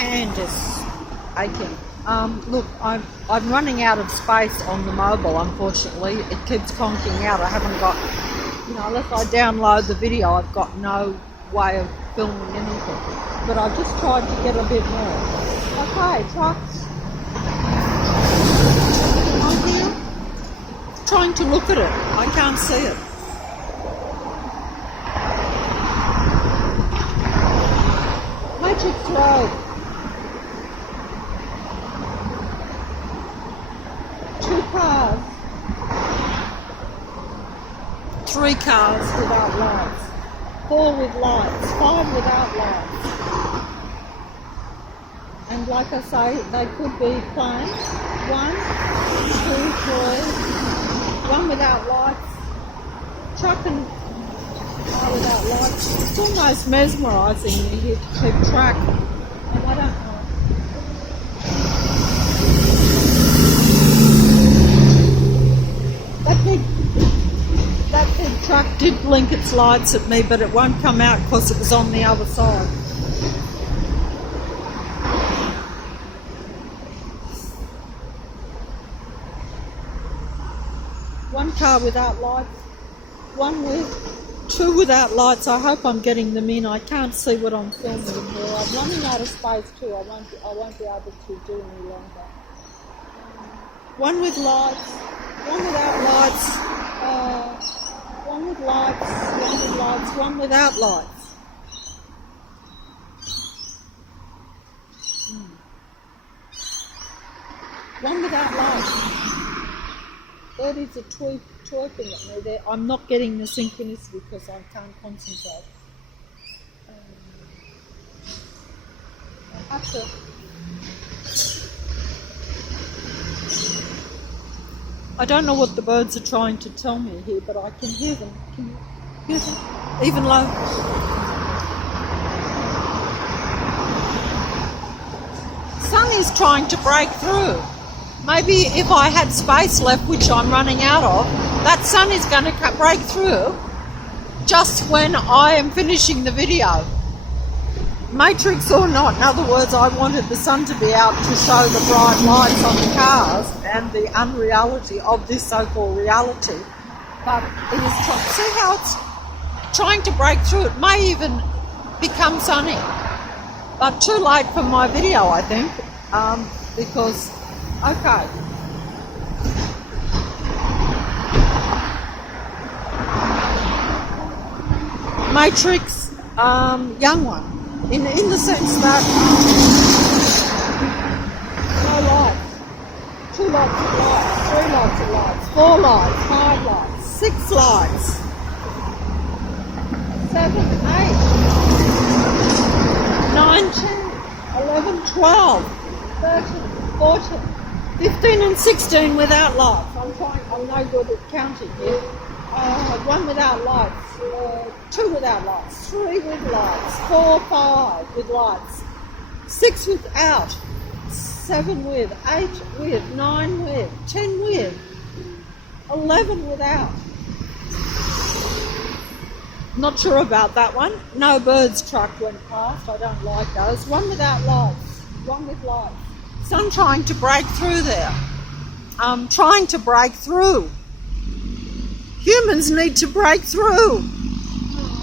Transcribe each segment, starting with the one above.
hand is aching. Look, I'm running out of space on the mobile, unfortunately. It keeps conking out. I haven't got, unless I download the video, I've got no way of filming anything. But I've just tried to get a bit more. Okay, trucks. I'm here. Trying to look at it. I can't see it. Matrix Road. 2 cars. 3 cars without lights. 4 with lights. 5 without lights. And like I say, they could be planes. 1, 2, 3. 1 without lights. Truck and car without lights. It's almost mesmerising you to keep track. And I don't know. That big truck did blink its lights at me, but it won't come out because it was on the other side. One car without lights, 1 with, 2 without lights. I hope I'm getting them in. I can't see what I'm filming here. I'm running out of space too. I won't be able to do any longer. 1 with lights, 1 without lights, 1 with lights, 1 with lights, 1 without lights. One without lights. That is a twerking at me there. I'm not getting the synchronicity because I can't concentrate. I have to. I don't know what the birds are trying to tell me here, but I can hear them. Can you hear them? Even low. Sun is trying to break through. Maybe if I had space left, which I'm running out of, that sun is going to break through just when I am finishing the video. Matrix or not, in other words, I wanted the sun to be out to show the bright lights on the cars and the unreality of this so-called reality. But it is see how it's trying to break through. It may even become sunny, but too late for my video, I think, because, okay. Matrix, young one. In the sense that no lights, 2 lots of lights, 3 lots of lights, 4 lights, 5 lights, 6 lights, 7, 8, 9, 10, 11, 12, 13, 14, 15 and 16 without lights. I'm no good at counting here. 1 without lights, 2 without lights, 3 with lights, 4, 5 with lights, 6 without, 7 with, 8 with, 9 with, 10 with, 11 without. Not sure about that one. No birds truck went past. I don't like those. 1 without lights, 1 with lights. Sun trying to break through there. Trying to break through. Humans need to break through. Oh,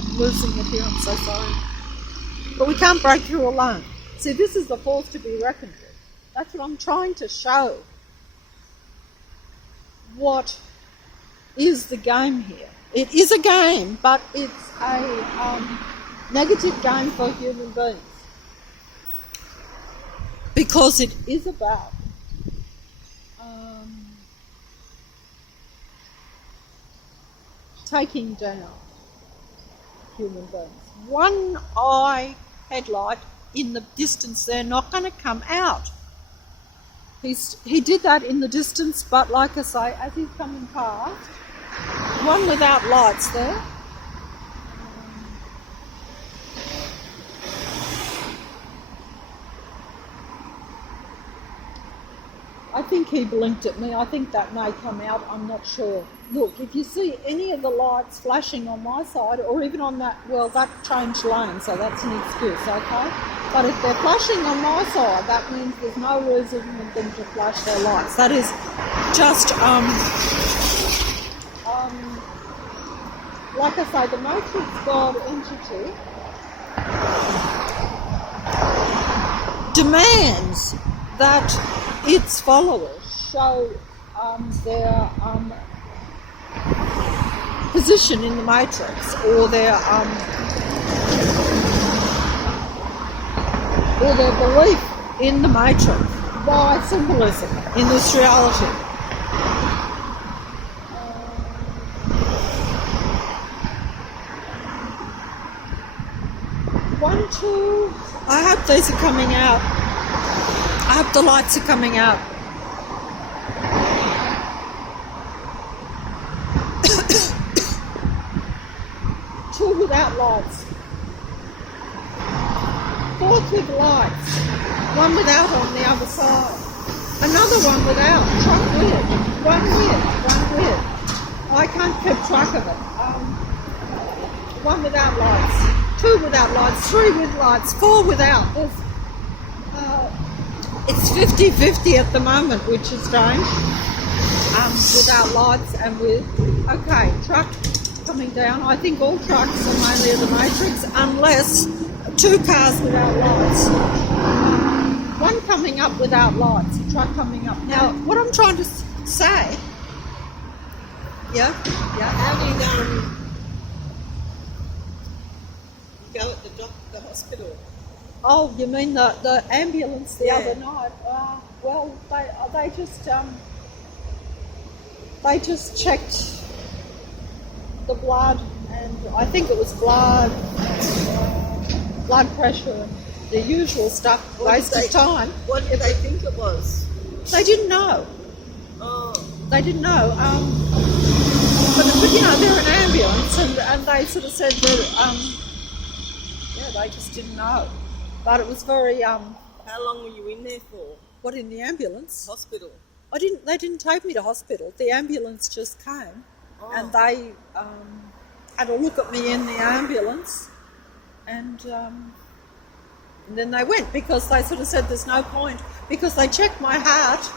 I'm losing it here, I'm so sorry. But we can't break through alone. See, this is the force to be reckoned with. That's what I'm trying to show. What is the game here? It is a game, but it's a negative game for human beings. Because it is about taking down human beings. 1 eye headlight in the distance, they're not going to come out. He did that in the distance, but like I say, as he's coming past, 1 without lights there. I think he blinked at me. I think that may come out. I'm not sure. Look, if you see any of the lights flashing on my side or even on that, well, that changed lane, so that's an excuse, okay? But if they're flashing on my side, that means there's no reason for them to flash their lights. That is just, like I say, the Matrix God entity demands that its followers show their position in the Matrix or their belief in the Matrix by symbolism in this reality. One, two. I hope these are coming out. I hope the lights are coming out. Two without lights. Fourth with lights. One without on the other side. Another one without. Truck with. One with. One with. I can't keep track of it. One without lights. Two without lights. Three with lights. Four without. It's 50-50 at the moment, which is strange. Without lights and with. Okay, truck coming down. I think all trucks are mainly of the Matrix, unless two cars without lights. One coming up without lights. A truck coming up. Now, what I'm trying to say. Yeah. How do you go at the hospital? Oh, you mean the ambulance the Yeah. other night? Well, they just checked the blood, and I think it was blood pressure, and the usual stuff. Wasted time. What did they think it was? They didn't know. Oh. They didn't know. But you know, they're an ambulance, and they sort of said that they just didn't know. But it was very How long were you in there for? What, in the ambulance? Hospital. They didn't take me to hospital. The ambulance just came, and they had a look at me in the ambulance, and then they went, because they sort of said there's no point, because they checked my heart,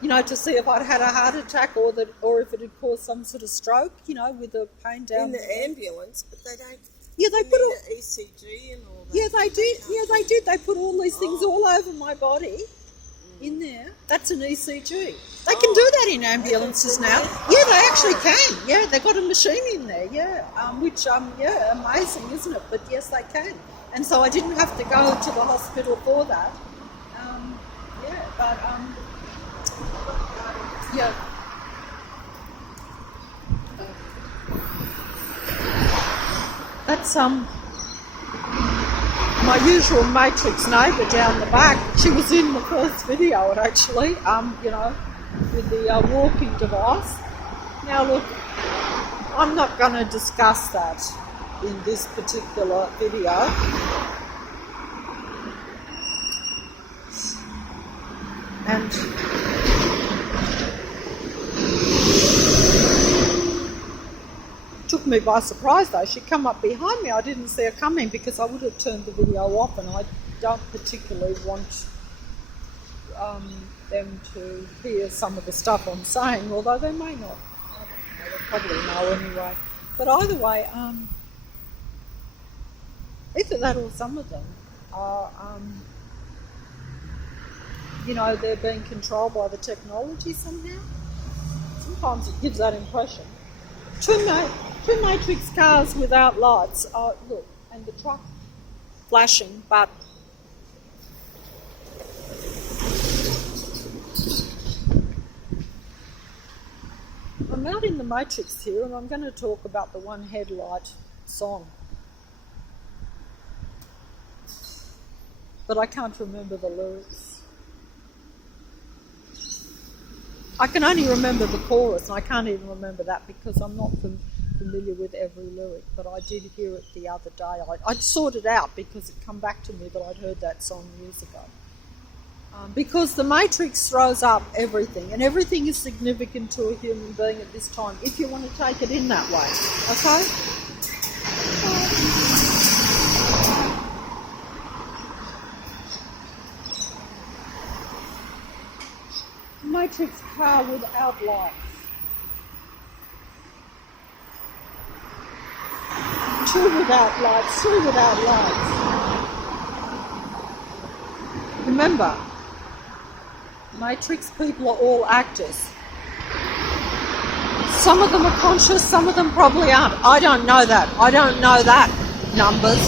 you know, to see if I'd had a heart attack or if it had caused some sort of stroke, you know, with the pain down in the ambulance, but they don't. Yeah, they put all the ECG and all that. Yeah, they did. Yeah, they did. They put all these things all over my body in there. That's an ECG. They can do that in ambulances now. Yeah, they actually can. Yeah, they've got a machine in there. Yeah, which amazing, isn't it? But yes, they can. And so I didn't have to go to the hospital for that. Yeah. That's my usual Matrix neighbour down the back. She was in the first video, actually, you know, with the walking device. Now look, I'm not going to discuss that in this particular video. And took me by surprise though. She come up behind me. I didn't see her coming because I would have turned the video off, and I don't particularly want them to hear some of the stuff I'm saying, although they may not. I don't know, they'll probably know anyway. But either way, either that or some of them are, you know, they're being controlled by the technology somehow. Sometimes it gives that impression. Two Matrix cars without lights. Look, and the truck flashing, but I'm out in the Matrix here, and I'm going to talk about the One Headlight song. But I can't remember the lyrics. I can only remember the chorus, and I can't even remember that because I'm not familiar with every lyric, but I did hear it the other day. I'd sorted out because it come back to me that I'd heard that song years ago. Because the matrix throws up everything, and everything is significant to a human being at this time, if you want to take it in that way. Okay? Matrix car without lights. 2 without lights, 3 without lights. Remember, Matrix people are all actors. Some of them are conscious, some of them probably aren't. I don't know that. I don't know that numbers.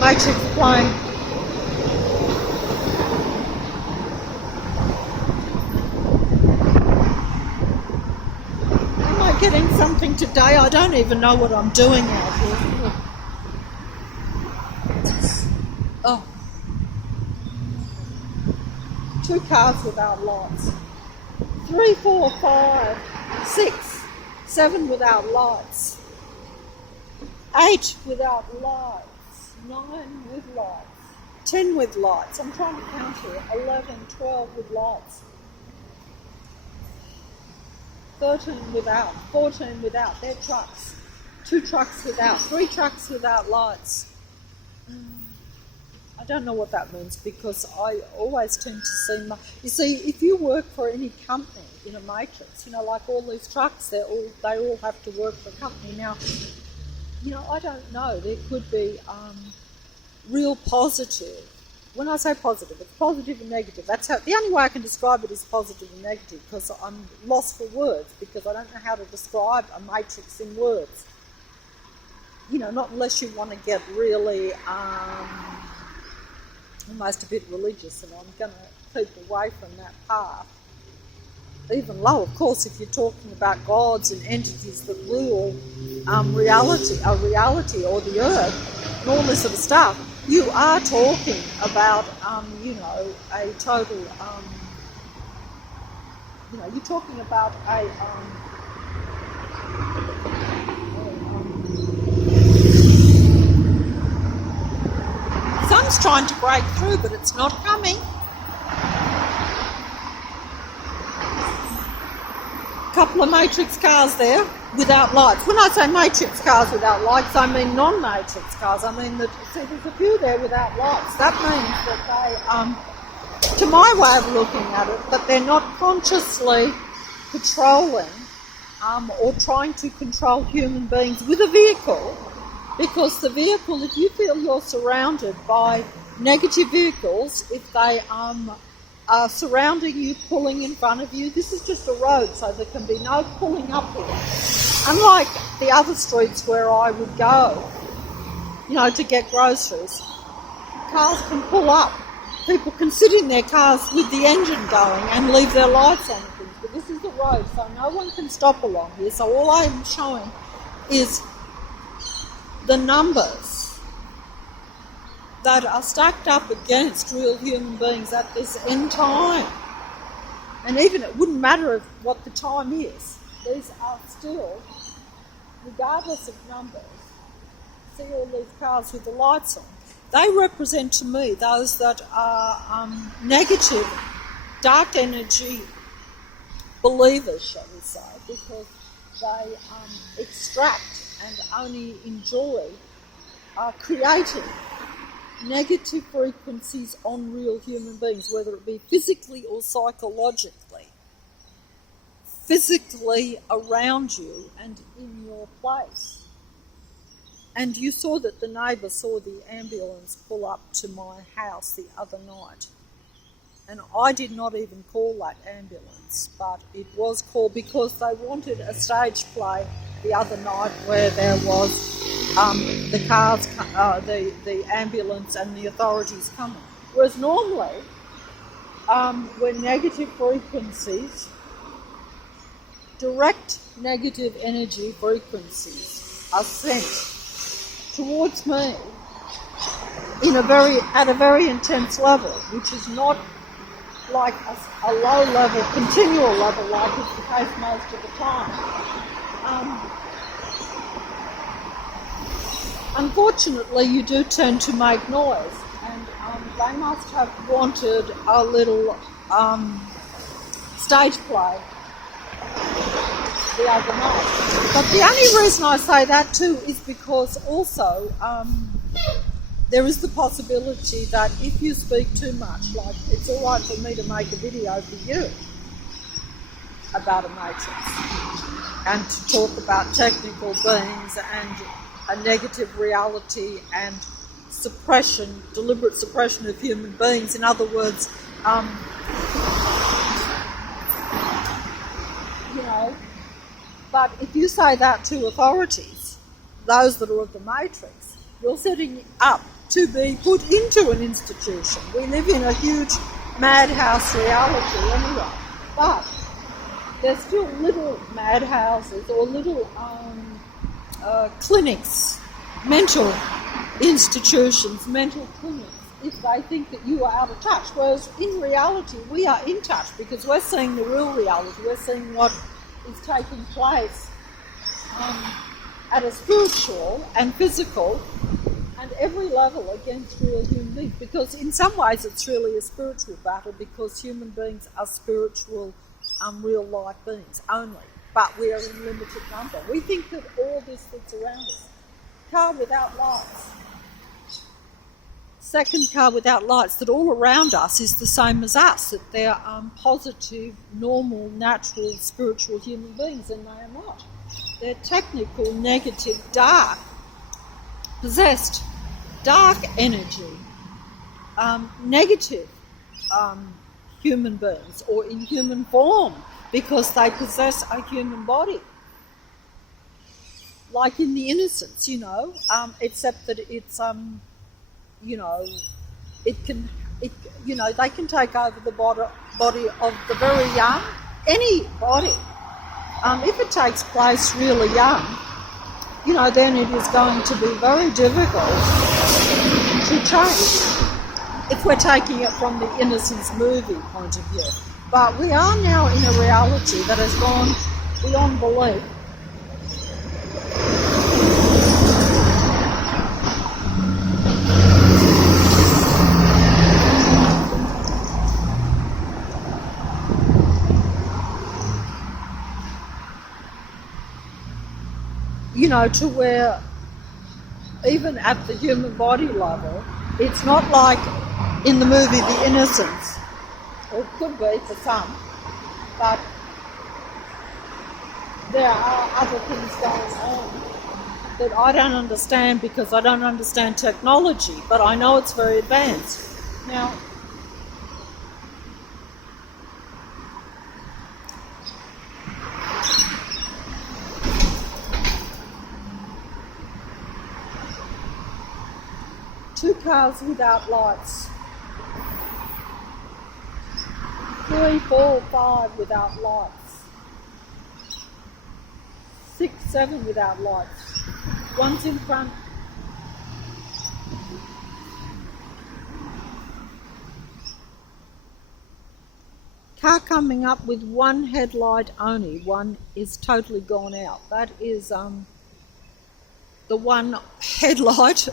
Matrix playing. Am I getting something today? I don't even know what I'm doing out here. Oh. 2 cars without lights. 3, 4, 5, 6, 7 without lights. 8 without lights. 9 with lights. 10 with lights. I'm trying to count here. 11, 12 with lights. 13 without. 14 without. They're trucks. 2 trucks without. 3 trucks without lights. I don't know what that means, because I always tend to see you see, if you work for any company in a matrix, like all these trucks, they all have to work for a company. Now, I don't know, there could be real positive. When I say positive, it's positive and negative. That's the only way I can describe it is positive and negative, because I'm lost for words, because I don't know how to describe a matrix in words. Not unless you want to get really almost a bit religious, and I'm going to keep away from that path. Even low, of course, if you're talking about gods and entities that rule reality or the earth and all this sort of stuff, you are talking about, a total, you're talking about a sun's trying to break through, but it's not coming. Couple of matrix cars there without lights. When I say matrix cars without lights, I mean non-matrix cars. I mean that. See, there's a few there without lights. That means that they, to my way of looking at it, that they're not consciously patrolling or trying to control human beings with a vehicle. Because the vehicle, if you feel you're surrounded by negative vehicles, if they are surrounding you, pulling in front of you, this is just a road, so there can be no pulling up here. Unlike the other streets where I would go, to get groceries, cars can pull up. People can sit in their cars with the engine going and leave their lights on and things. But this is the road, so no one can stop along here. So all I'm showing is the numbers that are stacked up against real human beings at this end time. And even it wouldn't matter what the time is. These are still, regardless of numbers, see all these cars with the lights on. They represent to me those that are negative, dark energy believers, shall we say, because they extract and only enjoy creating negative frequencies on real human beings, whether it be physically or psychologically, physically around you and in your place. And you saw that the neighbour saw the ambulance pull up to my house the other night. And I did not even call that ambulance, but it was called because they wanted a stage play the other night where there was the cars, the ambulance and the authorities coming. Whereas normally, when negative frequencies, direct negative energy frequencies are sent towards me at a very intense level, which is not like a low level, continual level like is the case most of the time. unfortunately, you do tend to make noise, and they must have wanted a little stage play the other night. But the only reason I say that too is because also there is the possibility that if you speak too much, like it's all right for me to make a video for you about a matrix and to talk about technical beings and a negative reality and suppression, deliberate suppression of human beings. In other words, but if you say that to authorities, those that are of the matrix, you're setting up to be put into an institution. We live in a huge madhouse reality anyway, but there's still little madhouses or little clinics, mental institutions, mental clinics, if they think that you are out of touch. Whereas in reality, we are in touch because we're seeing the real reality. We're seeing what is taking place at a spiritual and physical and every level against real human beings. Because in some ways it's really a spiritual battle because human beings are spiritual, real life beings only. But we are in limited number. We think that all this that's around us, car without lights, second car without lights, that all around us is the same as us, that they're positive, normal, natural, spiritual human beings, and they are not. They're technical, negative, dark, possessed, dark energy, negative human beings, or in human form, because they possess a human body. Like in The Innocents, except that it's they can take over the body of the very young, any body. If it takes place really young, then it is going to be very difficult to change if we're taking it from the Innocents movie point of view. But we are now in a reality that has gone beyond belief. To where even at the human body level, it's not like in the movie The Innocents. Or it could be for some, but there are other things going on that I don't understand because I don't understand technology, but I know it's very advanced. Now, two cars without lights, 3, 4, 5 without lights, 6, 7 without lights, one's in front. Car coming up with one headlight only, one is totally gone out. That is the one headlight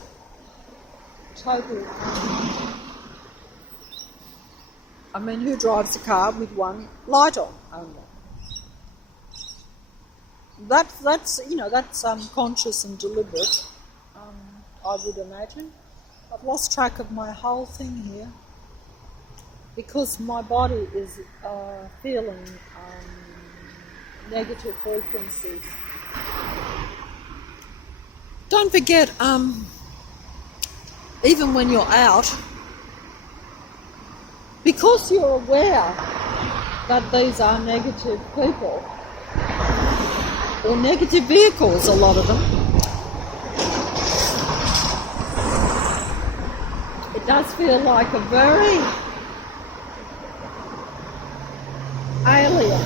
total. Who drives a car with one light on only? That's conscious and deliberate. I would imagine. I've lost track of my whole thing here because my body is feeling negative frequencies. Don't forget, even when you're out, because you're aware that these are negative people or negative vehicles, a lot of them, it does feel like a very alien.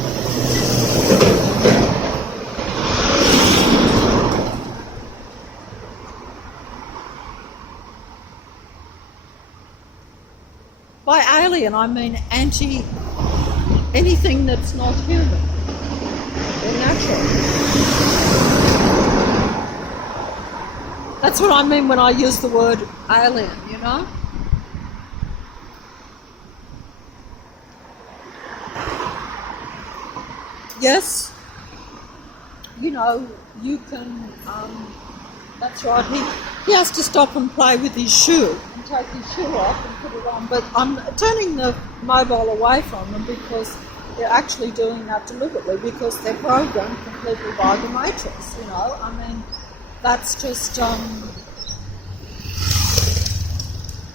By alien, I mean anything that's not human or natural. That's what I mean when I use the word alien, you know? Yes, you know, you can, that's right, he has to stop and play with his shoe and take his shoe off and put it on. But I'm turning the mobile away from them because they're actually doing that deliberately because they're programmed completely by the matrix, you know. I mean, that's just,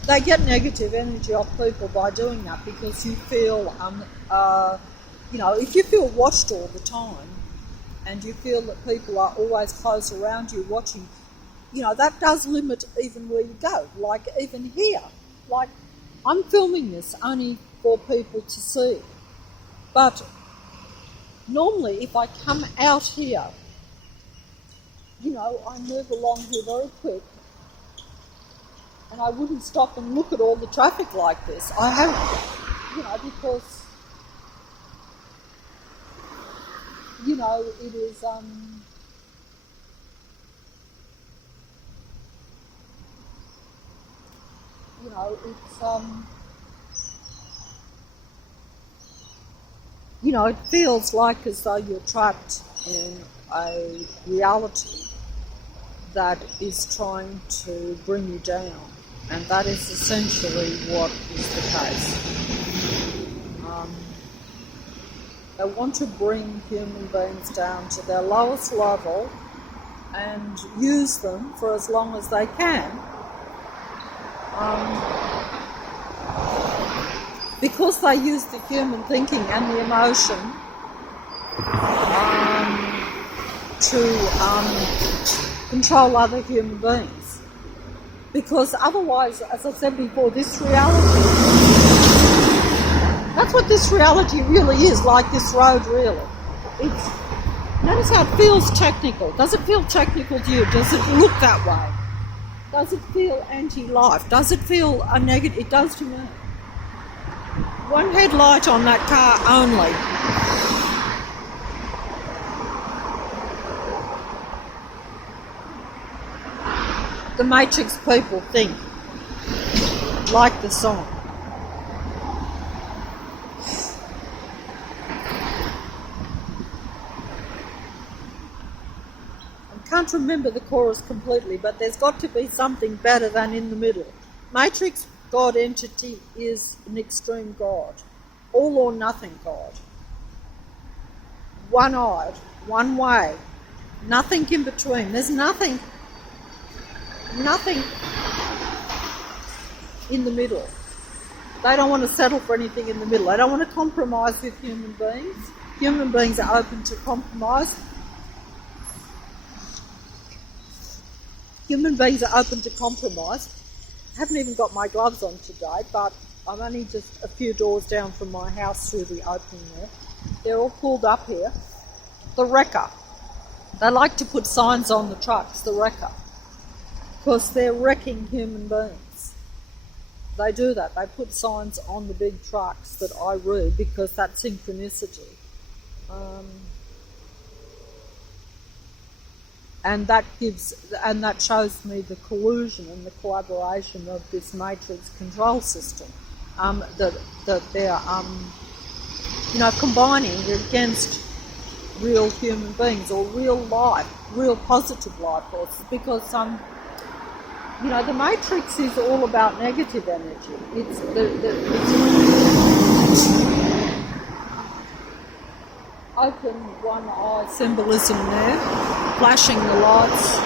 they get negative energy off people by doing that because you feel, you know, if you feel watched all the time and you feel that people are always close around you watching, you know, that does limit even where you go. Like even here, like I'm filming this only for people to see. But normally if I come out here, you know, I move along here very quick and I wouldn't stop and look at all the traffic like this. I have, you know, because, you know, it is, you know, it's, you know, it feels like as though you're trapped in a reality that is trying to bring you down, and that is essentially what is the case. They want to bring human beings down to their lowest level and use them for as long as they can. Because they use the human thinking and the emotion to control other human beings. Because otherwise, as I said before, this reality, that's what this reality really is, like this road really. It's, notice how it feels technical. Does it feel technical to you? Does it look that way? Does it feel anti-life? Does it feel a negative? It does to me. One headlight on that car only. The Matrix people think like the song. I can't remember the chorus completely, but there's got to be something better than in the middle. Matrix God entity is an extreme God, all or nothing God. One-eyed, one way, nothing in between. There's nothing in the middle. They don't want to settle for anything in the middle. They don't want to compromise with human beings. Human beings are open to compromise. Human beings are open to compromise. I haven't even got my gloves on today, but I'm only just a few doors down from my house through the opening there. They're all pulled up here. The wrecker. They like to put signs on the trucks, the wrecker, because they're wrecking human beings. They do that. They put signs on the big trucks that I read because that's synchronicity. And that shows me the collusion and the collaboration of this matrix control system. That they're you know, combining against real human beings or real life, real positive life force, because you know, the matrix is all about negative energy. It's open one eye symbolism there, flashing the lights.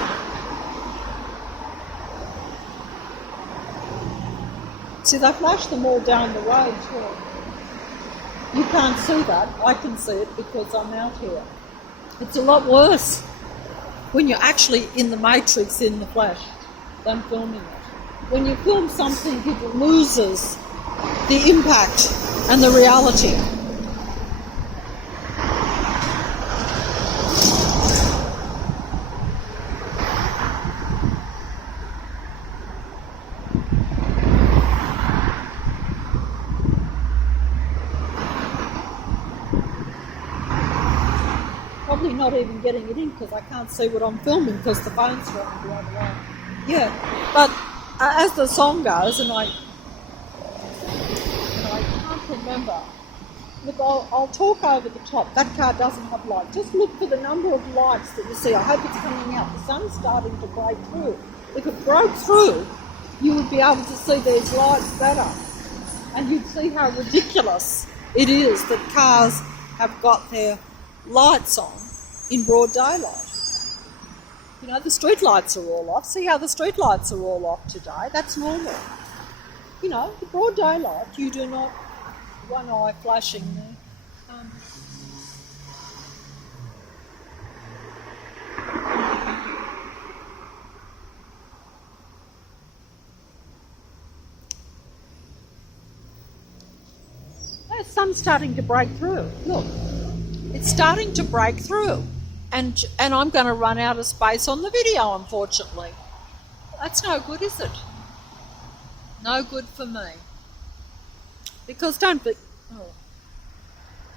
See, they flash them all down the road too. You can't see that. I can see it because I'm out here. It's a lot worse when you're actually in the matrix in the flesh than filming it. When you film something, it loses the impact and the reality. Probably not even getting it in because I can't see what I'm filming because the phone's running the other way. Yeah, but as the song goes, and I can't remember. Look, I'll talk over the top. That car doesn't have light. Just look for the number of lights that you see. I hope it's coming out. The sun's starting to break through. If it broke through, you would be able to see these lights better. And you'd see how ridiculous it is that cars have got their lights on in broad daylight. You know, the street lights are all off. See how the street lights are all off today? That's normal. You know, the broad daylight, you do not... One eye flashing there. The sun's starting to break through. Look, it's starting to break through. And I'm going to run out of space on the video, unfortunately. That's no good, is it? No good for me. Because don't be... Oh.